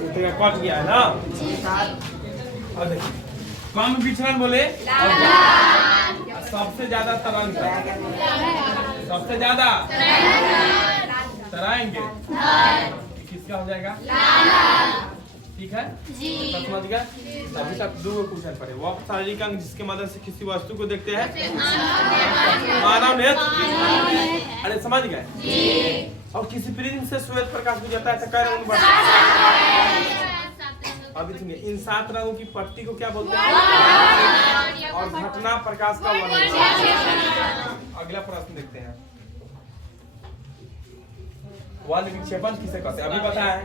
Cut गया है ना। और देखिए कम विचलन बोले सबसे ज्यादा तरंग, सबसे ज्यादा तराएंगे किसका हो जाएगा? ठीक है समझ गया। अभी तक दो क्वेश्चन पढ़े। वह शारीरिक अंग जिसके मदद से किसी वस्तु को देखते हैं मानव नेत्र। अरे समझ गए। और किसी प्रिज्म से श्वेत प्रकाश गुजरता है तो कै रंग बढ़ता है? अभी सुनिए इन 7 रंगों की पट्टी को क्या बोलते हैं? और घटना प्रकाश का वर्णन। अगला प्रश्न देखते हैं। वाल विक्षेपण किसे कहते हैं? अभी बताया है।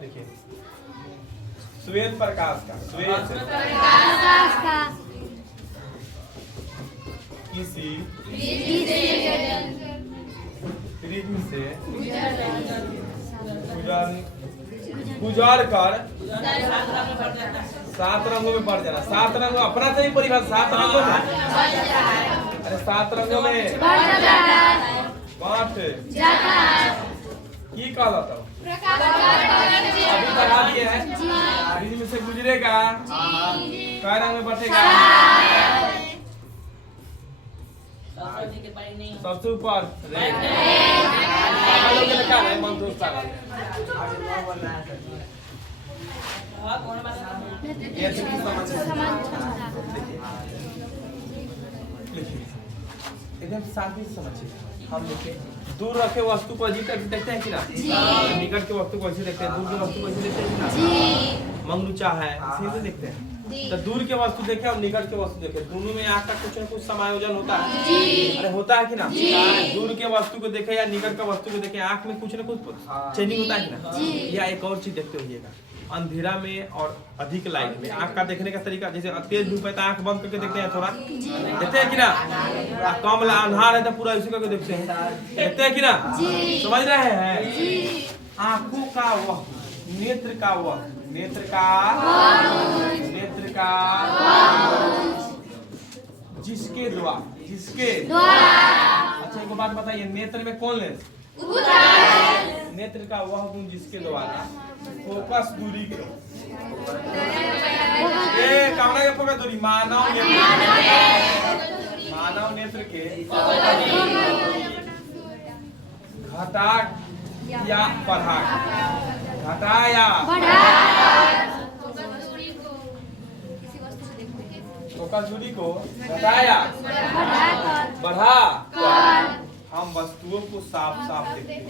देखिए श्वेत प्रकाश का, श्वेत किसी प्रिज्म से गुजर कर 7 रंगों में बढ़ जाना। 7 रंगों अपना सही परिभाषा 7 रंगों में। अरे 7 रंगों में बांट की कहला था अभी बढ़ा दिए हैं। प्रिज्म से गुजरेगा कै रंग में बटेगा? सबसे ऊपर एकदम शांति से समझिए। हम लिखे दूर रखे वस्तु को अजीब तक देखते हैं कि ना? निकट के वस्तु को ऐसे देखते हैं, दूर के वस्तु को ऐसे देखते हैं कि ना? मंगलूचा है ऐसे देखते हैं। तो दूर के वस्तु देखे और निकट के वस्तु देखे, दोनों में आँख का कुछ न कुछ समायोजन होता है। अरे होता है कि ना? दूर के वस्तु को देखे या निकट का वस्तु को देखे, आँख में कुछ न कुछ चेंजिंग होता है कि ना? या एक और चीज देखते होइएगा, अंधेरा में और अधिक लाइट में आँख का देखने का तरीका, जैसे तेज धूप है तो आँख बंद करके देखते हैं, थोड़ा देखते हैं कि ना? कम अंधार है तो पूरा इसी करके देखते हैं, देखते हैं कि ना? समझ रहे हैं? आँखों का वह, नेत्र का वह, नेत्र का जिसके द्वारा, अच्छा एक बात बताइए, नेत्र में कौन लेंस? नेत्र का वह गुण जिसके द्वारा फोकस दूरी के कामना के फोकस दूरी मानव नेत्र के घटा या बढ़ा, घटा या फोकस दूरी को घटाया बढ़ा हम वस्तुओं को साफ साफ देखते हैं।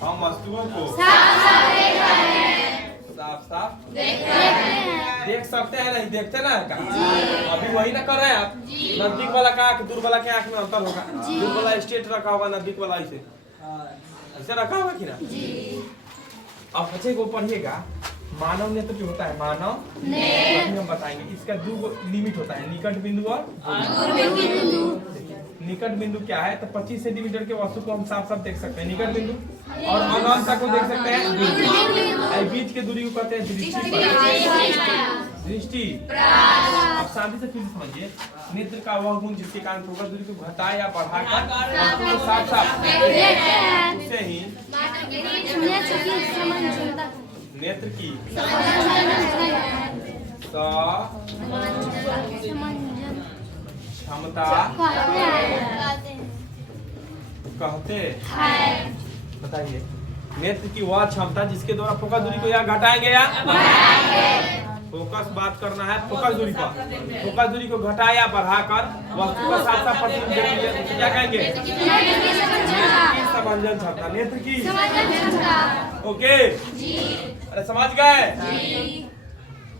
हम वस्तुओं को साफ साफ देख सकते हैं, नहीं देखते ना? अभी वही ना कर रहे हैं आप। नजदीक वाला का आँख दूर वाला के आँख में अंतर होगा। दूर वाला स्ट्रेट रखा होगा, नजदीक वाला ऐसे ऐसे रखा होगा कि ना? अब बच्चे को पढ़िएगा। मानव नेत्र जो होता है, मानव नेत्र हम बताएंगे। इसका 2 लिमिट होता है, निकट बिंदु और दूर बिंदु। निकट बिंदु क्या है? तो 25 सेंटीमीटर के वस्तु को हम साफ साफ देख सकते हैं, निकट बिंदु। और अनंत को देख सकते हैं, बीच के दूरी को कहते हैं दृष्टि। अब शांति से फिर समझिए, नेत्र का वह गुण जिसके कारण फोकस दूरी को घटा या बढ़ाकर वस्तु को साफ साफ उसे ही नेत्र की क्षमता कहते हैं। बताइए, नेत्र की वह क्षमता जिसके द्वारा फोकस दूरी को या घटाएंगे या फोकस बात करना है, फोकस दूरी पर, फोकस दूरी को घटा या बढ़ाकर वस्तु का साफ साफ प्रतिबिंब देखिए, क्या कहेंगे? समंजन क्षमता, नेत्र की। ओके अरे समझ गए?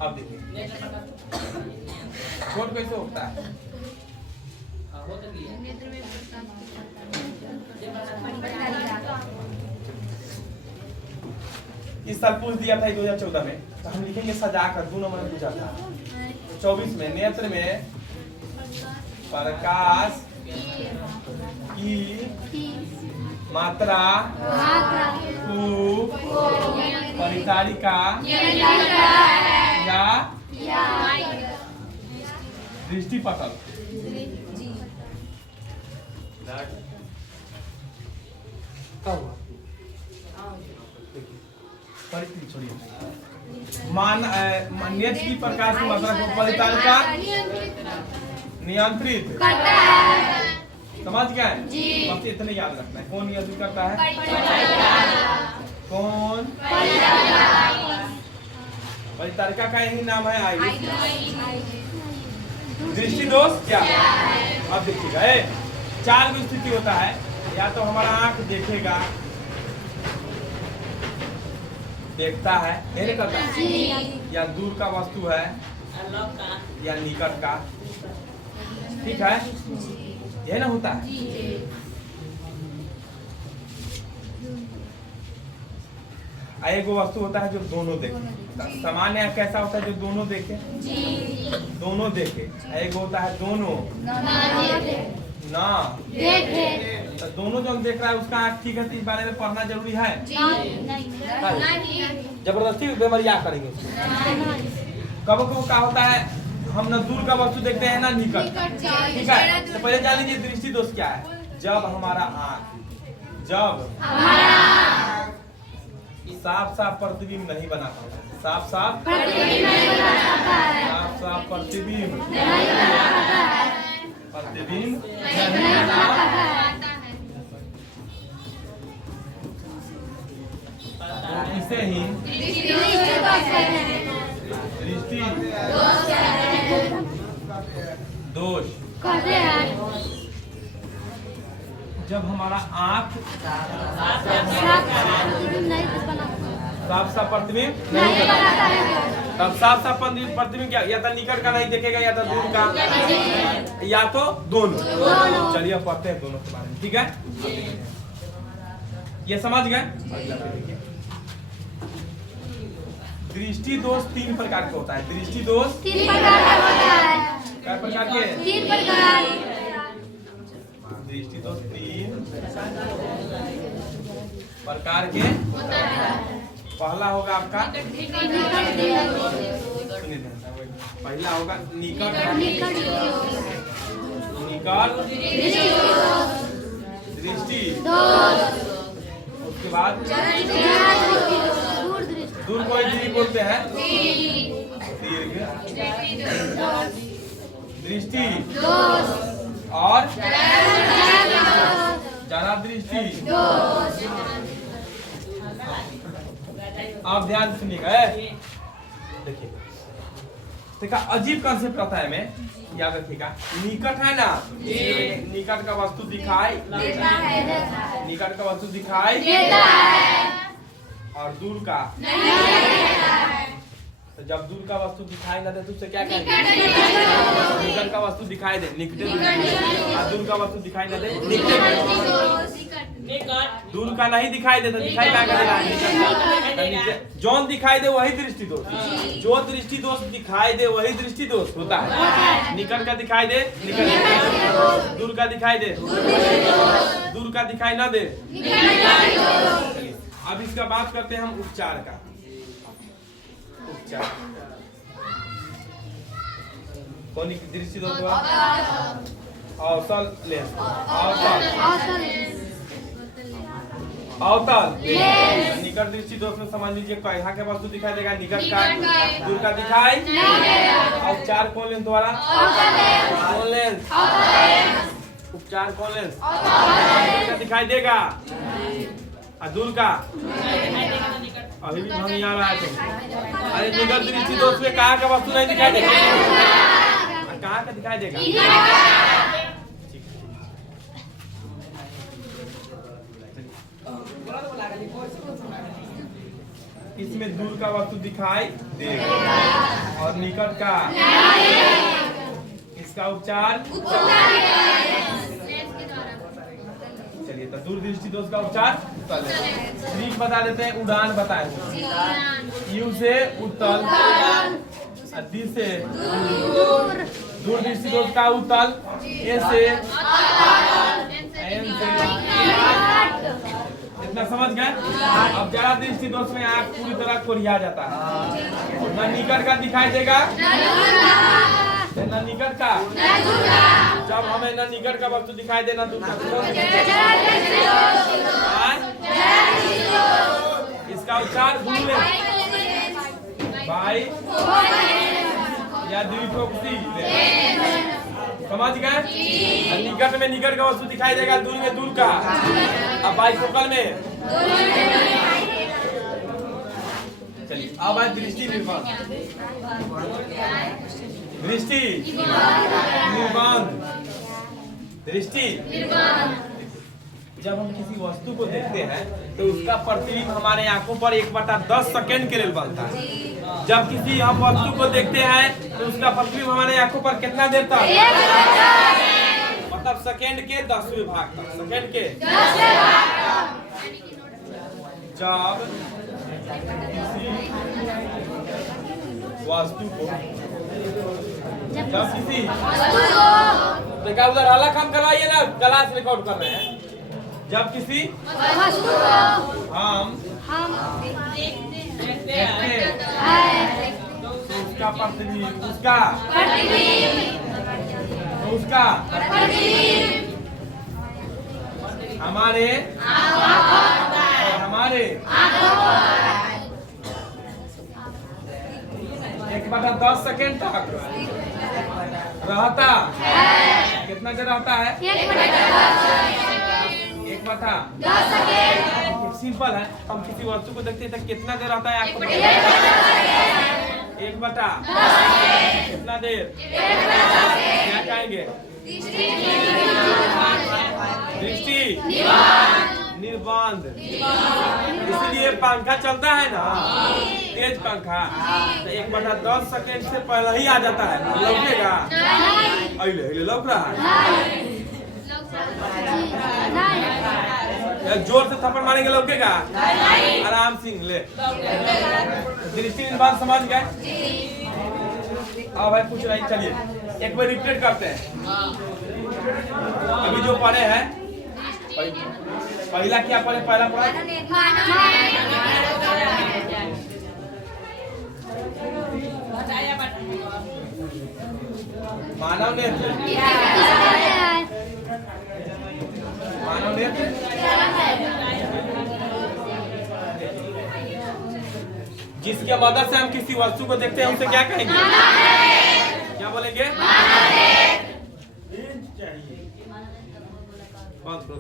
अब देखिए छोट कैसे होता है? इस साल पूछ दिया था 2014 में, तो हम लिखेंगे सजा कर 2 नंबर में पूछा था। 24 में नेत्र में प्रकाश की मात्रा को परिचारिका या दृष्टिपटल कब हुआ? परितल छोड़िए नेत्र की प्रकाश की मात्रा को परितल का नियंत्रित करता है। समझ गए? बस इतने याद रखना है। कौन नियंत्रित करता है? कौन? परितारिका का यही नाम है आइरिस। दृष्टि दोष क्या है? अब देखिएगा, 4 स्थिति होता है। या तो हमारा आंख देखेगा, देखता है, नहीं करता है, या दूर का वस्तु है या निकट का, ठीक है, यह ना होता है। एक वो वस्तु होता है जो दोनों देखे। सामान्य कैसा होता है जो दोनों देखे? दोनों देखे। एक होता है दोनों ना देखे। तो दोनों जो देख रहा है उसका आँख ठीक है, तो इस बारे में पढ़ना जरूरी है। जबरदस्ती बेमरिया करेंगे उसको। कब कब क्या होता है, हम ना दूर का वस्तु देखते हैं ना निकट, ठीक है। तो पहले जान लीजिए दृष्टि दोष क्या है। जब हमारा आँख साफ साफ प्रतिबिंब नहीं बना पाता, साफ साफ प्रतिबिंब इसे ही दृष्टि दोष कहते हैं। जब हमारा आँख साफ साफ प्रतिबिंब नहीं बनाता है, तब साफ साफ प्रतिबिंब क्या, या तो निकट का नहीं देखेगा या तो दूर का, या तो दोनों। चलिए पढ़ते हैं दोनों के बारे में, ठीक है। ये समझ गए? दृष्टि दोष 3 प्रकार का होता है। दृष्टि दोष 3 प्रकार का होता है। क्या प्रकार के? 3 प्रकार। दृष्टि दोष 3 प्रकार के होता है। पहला होगा आपका पहला होगा निकट दृष्टि। उसके बाद दूर कोई दीर्घ बोलते हैं, दीर्घ दृष्टि और जरा दृष्टि। आप ध्यान सुनिएगा, देखिए देखा अजीब कंसेप्ट आता है। मैं याद रखिएगा, निकट है ना, निकट का वस्तु दिखाई देता है, निकट का वस्तु दिखाई देता है, और दूर का नहीं देता है। तो जब दूर का वस्तु दिखाई ना दे तो उससे क्या कहेंगे? निकट का वस्तु दिखाई दे, निकट। और दूर का वस्तु दिखाई ना दे, दूर का नहीं दिखाई देता, दिखाई क्या करेगा? जौन दिखाई दे वही दृष्टि दोष, जो दृष्टि दोष दिखाई दे वही दृष्टि दोष होता है। निकट का दिखाई दे निकट, दूर का दिखाई दे दूर का दिखाई ना दे। अब इसका बात करते हैं हम उपचार का। उपचार कौन दृष्टि दोष हुआ? अवतल लेंस, अवतल निकट दृष्टि दोष में समझ लीजिए, यहाँ के वस्तु दिखाई देगा, निकट का दूर का दिखाई। उपचार कौन लेंस द्वारा? कौन लेंस? उपचार कौन लेंस? का दिखाई देगा, दूर का अभी भी नहीं आ रहा है। अरे निकट दृष्टि दोष में कहाँ का वस्तु नहीं दिखाई देगा, कहाँ का दिखाई देगा? इसमें दूर का वस्तु दिखाई देगा और निकट का। इसका उपचार चलिए, तो दूर दृष्टि दोष का उपचार स्लीप बता देते हैं, उड़ान बताए। यू से उत्तल, दी से दूर दृष्टि दोष का उत्तल, ए से एन से। इतना समझ गए? अब जरा दृष्टि दोष में आँख पूरी तरह कोरिया जाता है, ना निकट का दिखाई देगा ना निकट का। जब हमें ना निकट का वस्तु दिखाई देना दूर का, इसका चार चार दूर में भाई या द्विपक्षी समझ गए। निकट में निकट का वस्तु दिखाई देगा, दूर में दूर का। अब बाइफोकल में चलिए अब है दृष्टि निर्बाध। दृष्टि निर्बाध। दृष्टि जब हम किसी वस्तु को देखते हैं तो उसका प्रतिबिंब हमारे आंखों पर 1/10 सेकंड के लिए बनता है। जब किसी हम वस्तु को देखते हैं तो उसका प्रतिबिंब हमारे आंखों पर कितना देर तक, मतलब सेकंड के 10वें भाग तक। सेकंड के 10वें भाग तक। जब किसी वस्तु को देखा उधर हल्ला कम करवाइए ना, क्लास रिकॉर्ड कर रहे हैं। जब किसी वस्तु को हम देखते हैं तो उसका प्रतिबिंब हमारे 1/10 सेकंड तक रहता है। कितना देर रहता है? 1/10 सेकंड। सिंपल है, हम किसी वस्तु को देखते हैं तो कितना देर रहता है आपको? 1/10 कितना देर? क्या कहेंगे? दृष्टि निर्बाध। इसलिए पंखा चलता है ना, तेज पंखा, तो 1/10 सेकंड से पहले ही आ जाता है। लौकेगा? अइले लौक रहा है। जोर से थप्पड़ मारेंगे लौकेगा? आराम से ले। दृष्टि निर्बाध समझ गए? अब भाई कुछ नहीं, चलिए एक बार रिपीट करते हैं। अभी जो पढ़े हैं पहला क्या पढ़े? पहला पढ़ा मानव नेत्र। मानव नेत्र जिसके मदद से हम किसी वस्तु को देखते हैं उसे क्या कहेंगे? क्या बोलेंगे? बंद करो।